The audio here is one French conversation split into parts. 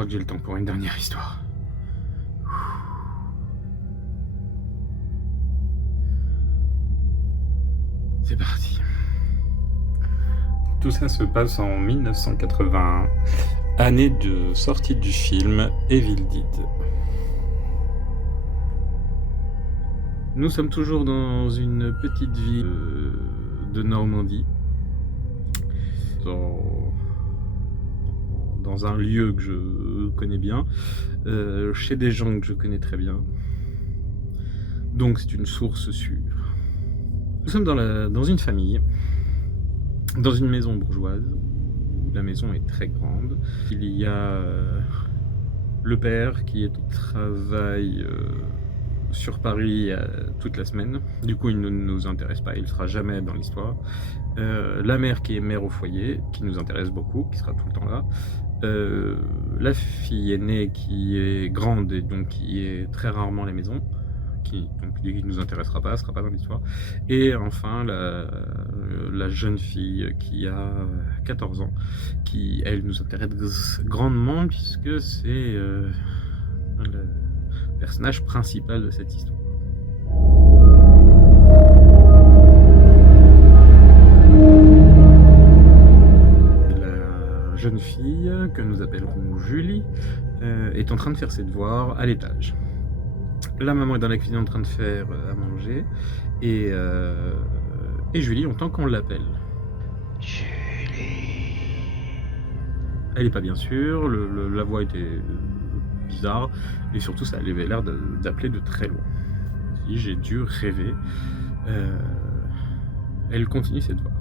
crois que j'ai le temps pour une dernière histoire. C'est parti. Tout ça se passe en 1981, année de sortie du film Evil Dead. Nous sommes toujours dans une petite ville de Normandie, dans un lieu que je connais bien, chez des gens que je connais très bien. Donc c'est une source sûre. Nous sommes dans une famille, dans une maison bourgeoise. La maison est très grande. Il y a le père qui est au travail sur Paris toute la semaine. Du coup, il ne nous intéresse pas, il ne sera jamais dans l'histoire. La mère qui est mère au foyer, qui nous intéresse beaucoup, qui sera tout le temps là. La fille aînée qui est grande et donc qui est très rarement à la maison, qui ne nous intéressera pas, ne sera pas dans l'histoire. Et enfin la jeune fille qui a 14 ans, qui elle nous intéresse grandement puisque c'est le personnage principal de cette histoire. La jeune fille, que nous appellerons Julie, est en train de faire ses devoirs à l'étage. La maman est dans la cuisine en train de faire à manger et Julie, on entend qu'on l'appelle. Julie. Elle n'est pas bien sûre, la voix était bizarre et surtout ça avait l'air d'appeler de très loin. Si j'ai dû rêver. Elle continue ses devoirs.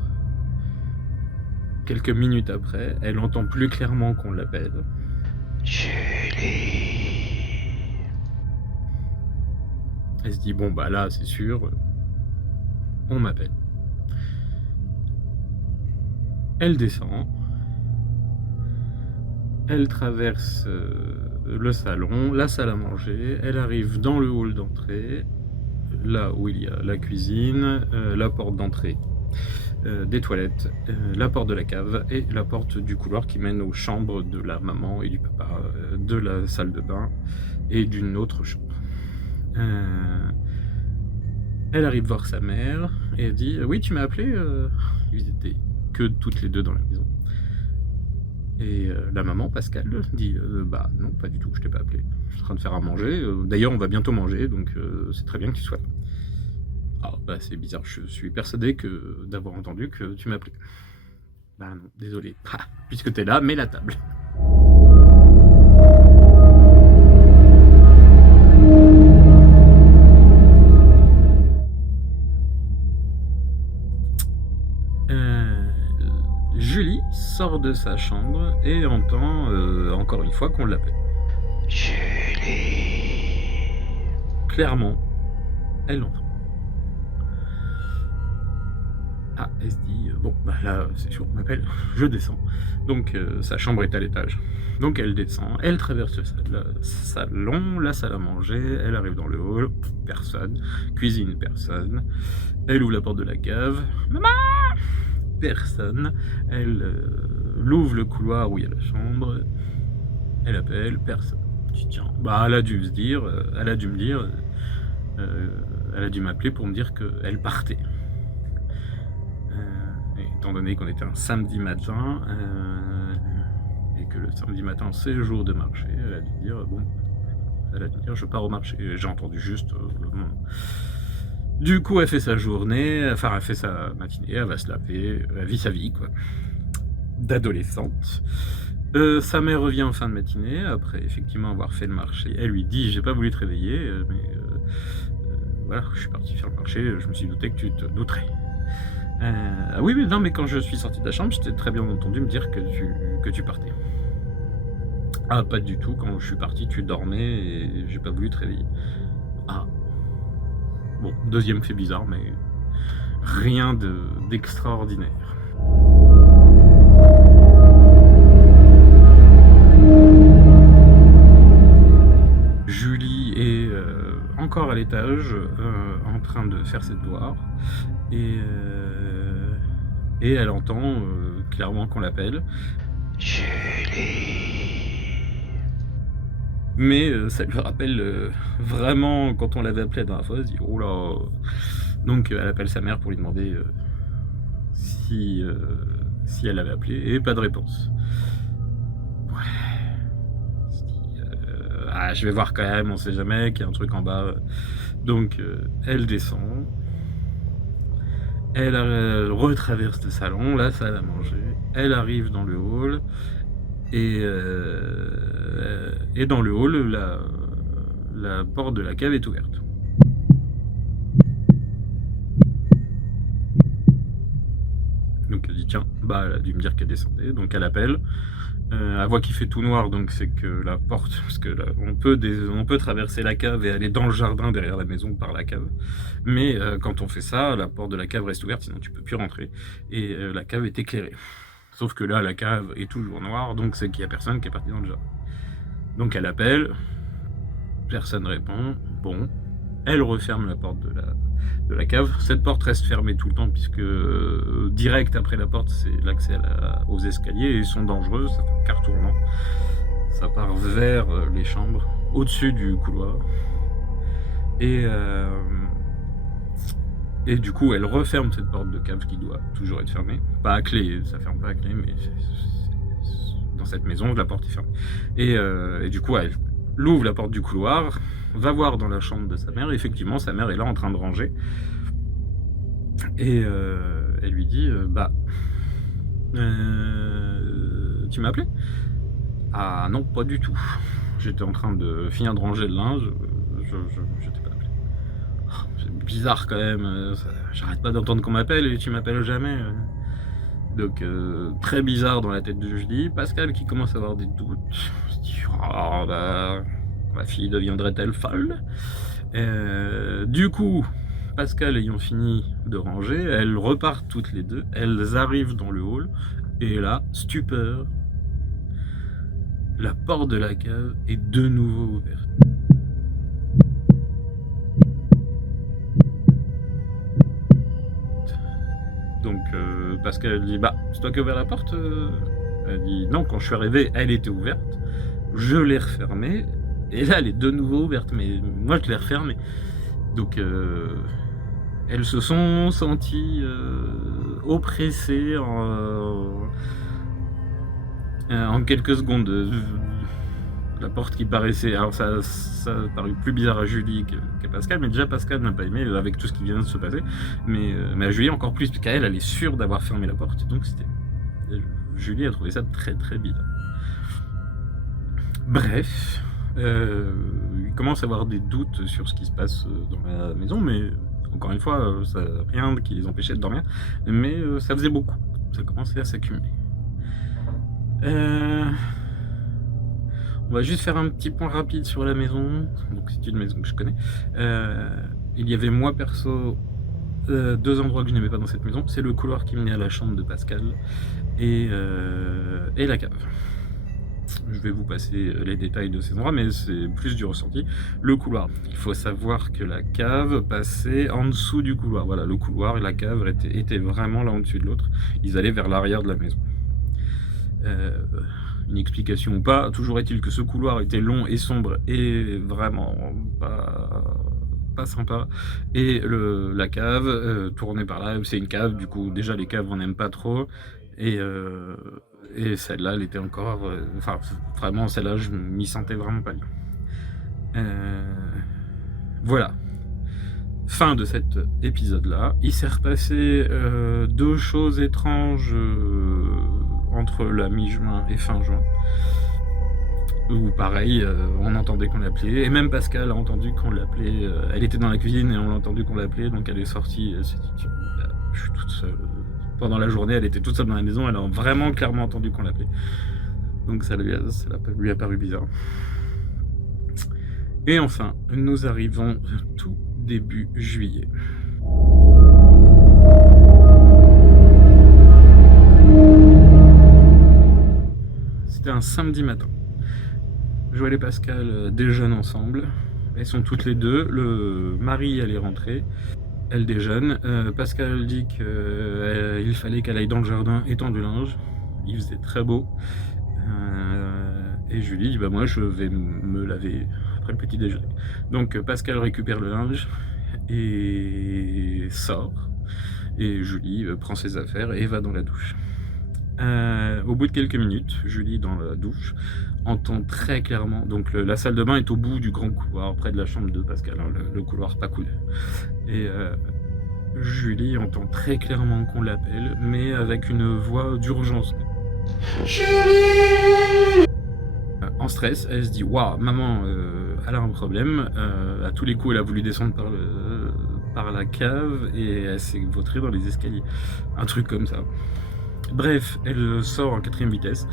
Quelques minutes après, elle entend plus clairement qu'on l'appelle. Julie. Elle se dit, bon bah là c'est sûr, on m'appelle. Elle descend, elle traverse le salon, la salle à manger, elle arrive dans le hall d'entrée, là où il y a la cuisine, la porte d'entrée des toilettes, la porte de la cave et la porte du couloir qui mène aux chambres de la maman et du papa, de la salle de bain et d'une autre chambre. Elle arrive voir sa mère et elle dit oui, tu m'as appelé. Ils étaient que toutes les deux dans la maison. Et la maman, Pascal, dit bah non, pas du tout, je t'ai pas appelé. Je suis en train de faire à manger. D'ailleurs, on va bientôt manger, donc c'est très bien que tu sois là. Ah bah c'est bizarre, je suis persuadé d'avoir entendu que tu m'as appelé. Bah non, désolé. Puisque t'es là, mets la table. Julie sort de sa chambre et entend encore une fois qu'on l'appelle. Julie. Clairement, elle l'entend. Ah, elle se dit, bon, bah là, c'est sûr, on m'appelle, je descends. Donc, sa chambre est à l'étage. Donc, elle descend, elle traverse le salon, la salle à manger, elle arrive dans le hall, personne. Cuisine, personne. Elle ouvre la porte de la cave. Maman! Personne. Elle ouvre le couloir où il y a la chambre. Elle appelle, personne. Tiens, bah, elle a dû me dire, elle a dû m'appeler pour me dire qu'elle partait. Étant donné qu'on était un samedi matin et que le samedi matin c'est le jour de marché, elle a dû dire bon, je pars au marché. J'ai entendu juste du coup elle fait sa journée, enfin elle fait sa matinée, elle va se laver, elle vit sa vie quoi d'adolescente. Sa mère revient en fin de matinée après effectivement avoir fait le marché. Elle lui dit j'ai pas voulu te réveiller mais voilà, je suis parti faire le marché, je me suis douté que tu te douterais. Oui, mais non, mais quand je suis sorti de la chambre, je t'ai très bien entendu me dire que tu partais. Ah, pas du tout, quand je suis parti, tu dormais et j'ai pas voulu te réveiller. Ah. Bon, deuxième fait bizarre, mais rien d'extraordinaire. Julie est encore à l'étage, en train de faire ses devoirs, et elle entend clairement qu'on l'appelle. Julie. mais ça lui rappelle vraiment quand on l'avait appelée la dernière fois, elle se dit: «Oh là!» Donc elle appelle sa mère pour lui demander si, si elle l'avait appelé et pas de réponse. Ouais, elle se dit: «Ah, je vais voir quand même, on sait jamais qu'il y a un truc en bas». Donc elle descend, elle retraverse le salon, la salle à manger, elle arrive dans le hall et dans le hall, la porte de la cave est ouverte. Donc elle dit: «Tiens», bah, elle a dû me dire qu'elle descendait, donc elle appelle. Elle voit qu'il fait tout noir, donc c'est que la porte, parce que là, on peut traverser la cave et aller dans le jardin derrière la maison par la cave. Mais quand on fait ça, la porte de la cave reste ouverte, sinon tu peux plus rentrer. Et la cave est éclairée. Sauf que là, la cave est toujours noire, donc c'est qu'il y a personne qui est parti dans le jardin. Donc elle appelle, personne répond. Bon, elle referme la porte de la cave. Cette porte reste fermée tout le temps, puisque direct après la porte, c'est l'accès aux escaliers, et ils sont dangereux, ça fait un quart tournant. Ça part vers les chambres, au-dessus du couloir. Et du coup, elle referme cette porte de cave qui doit toujours être fermée. Pas à clé, ça ferme pas à clé, mais dans cette maison, la porte est fermée. Et du coup, elle ouvre la porte du couloir, va voir dans la chambre de sa mère, et effectivement, sa mère est là en train de ranger. Et elle lui dit bah, tu m'as appelé? Ah non, pas du tout. J'étais en train de finir de ranger le linge, je t'ai pas appelé. Oh, c'est bizarre quand même, j'arrête pas d'entendre qu'on m'appelle et tu m'appelles jamais. Donc très bizarre dans la tête de Julie. Pascal qui commence à avoir des doutes. On se dit: oh bah, ma fille deviendrait-elle folle? Du coup, Pascal ayant fini de ranger, elles repartent toutes les deux, elles arrivent dans le hall, et là, stupeur, la porte de la cave est de nouveau ouverte. Donc Pascal dit: bah, c'est toi qui as ouvert la porte? Elle dit: non, quand je suis arrivé, elle était ouverte, je l'ai refermée, et là elle est de nouveau ouverte, mais moi je l'ai refermée. Donc elles se sont senties oppressées en quelques secondes. La porte qui paraissait, alors ça a paru plus bizarre à Julie qu'à Pascal, mais déjà Pascal n'a pas aimé avec tout ce qui vient de se passer, mais à Julie encore plus, parce qu'elle est sûre d'avoir fermé la porte, donc Julie a trouvé ça très très bizarre. Bref, il commence à avoir des doutes sur ce qui se passe dans la maison, mais encore une fois, ça rien qui les empêchait de dormir, mais ça faisait beaucoup, ça commençait à s'accumuler. On va juste faire un petit point rapide sur la maison. Donc c'est une maison que je connais. Il y avait moi perso deux endroits que je n'aimais pas dans cette maison. C'est le couloir qui menait à la chambre de Pascal et la cave. Je vais vous passer les détails de ces endroits, mais c'est plus du ressenti. Le couloir, il faut savoir que la cave passait en dessous du couloir. Voilà, le couloir et la cave étaient vraiment l'un au-dessus de l'autre. Ils allaient vers l'arrière de la maison. Une explication ou pas, toujours est-il que ce couloir était long et sombre et vraiment pas sympa. Et la cave tournait par là, c'est une cave, du coup déjà les caves on n'aime pas trop. Et celle-là, elle était encore... Enfin, vraiment, celle-là, je m'y sentais vraiment pas bien. Voilà. Fin de cet épisode-là. Il s'est repassé deux choses étranges entre la mi-juin et fin juin. Où pareil, on entendait qu'on l'appelait. Et même Pascal a entendu qu'on l'appelait. Elle était dans la cuisine et on a entendu qu'on l'appelait. Donc elle est sortie. Elle s'est dit, je suis toute seule. Pendant la journée, elle était toute seule dans la maison, elle a vraiment clairement entendu qu'on l'appelait. Donc ça lui a paru bizarre. Et enfin, nous arrivons tout début juillet. C'était un samedi matin. Joël et Pascal déjeunent ensemble. Elles sont toutes les deux. Le mari allait rentrer. Elle déjeune. Pascal dit qu'il fallait qu'elle aille dans le jardin étendre du linge. Il faisait très beau. Et Julie dit bah moi je vais me laver après le petit déjeuner. Donc Pascal récupère le linge et sort, et Julie prend ses affaires et va dans la douche. Au bout de quelques minutes, Julie dans la douche entend très clairement, donc la salle de bain est au bout du grand couloir près de la chambre de Pascal, hein, le couloir pas cool. Et Julie entend très clairement qu'on l'appelle, mais avec une voix d'urgence. En stress, elle se dit waouh, maman, elle a un problème. À tous les coups, elle a voulu descendre par la cave et elle s'est vautrée dans les escaliers. Un truc comme ça. Bref, elle sort en 4ème vitesse.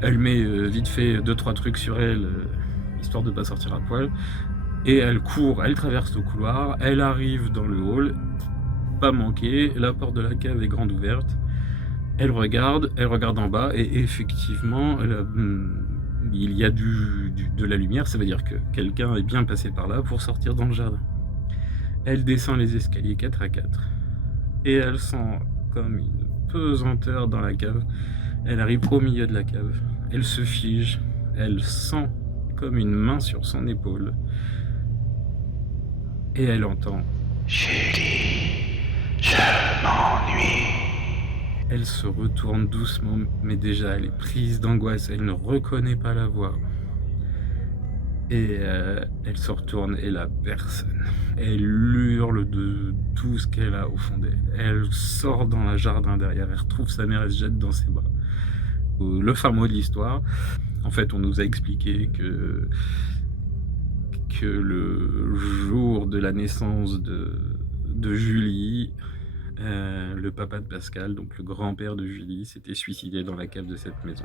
Elle met vite fait 2-3 trucs sur elle, histoire de pas sortir à poil. Et elle court, elle traverse le couloir, elle arrive dans le hall, pas manqué, la porte de la cave est grande ouverte. Elle regarde en bas et effectivement, il y a de la lumière, ça veut dire que quelqu'un est bien passé par là pour sortir dans le jardin. Elle descend les escaliers 4 à 4 et elle sent comme une pesanteur dans la cave. Elle arrive au milieu de la cave, elle se fige, elle sent comme une main sur son épaule et elle entend « Julie, je m'ennuie ». Elle se retourne doucement, mais déjà elle est prise d'angoisse, elle ne reconnaît pas la voix. Et elle se retourne et la personne. Elle hurle de tout ce qu'elle a au fond d'elle. Elle sort dans le jardin derrière, elle retrouve sa mère, elle se jette dans ses bras. Le fin mot de l'histoire, en fait on nous a expliqué que le jour de la naissance de Julie, le papa de Pascal, donc le grand-père de Julie, s'était suicidé dans la cave de cette maison.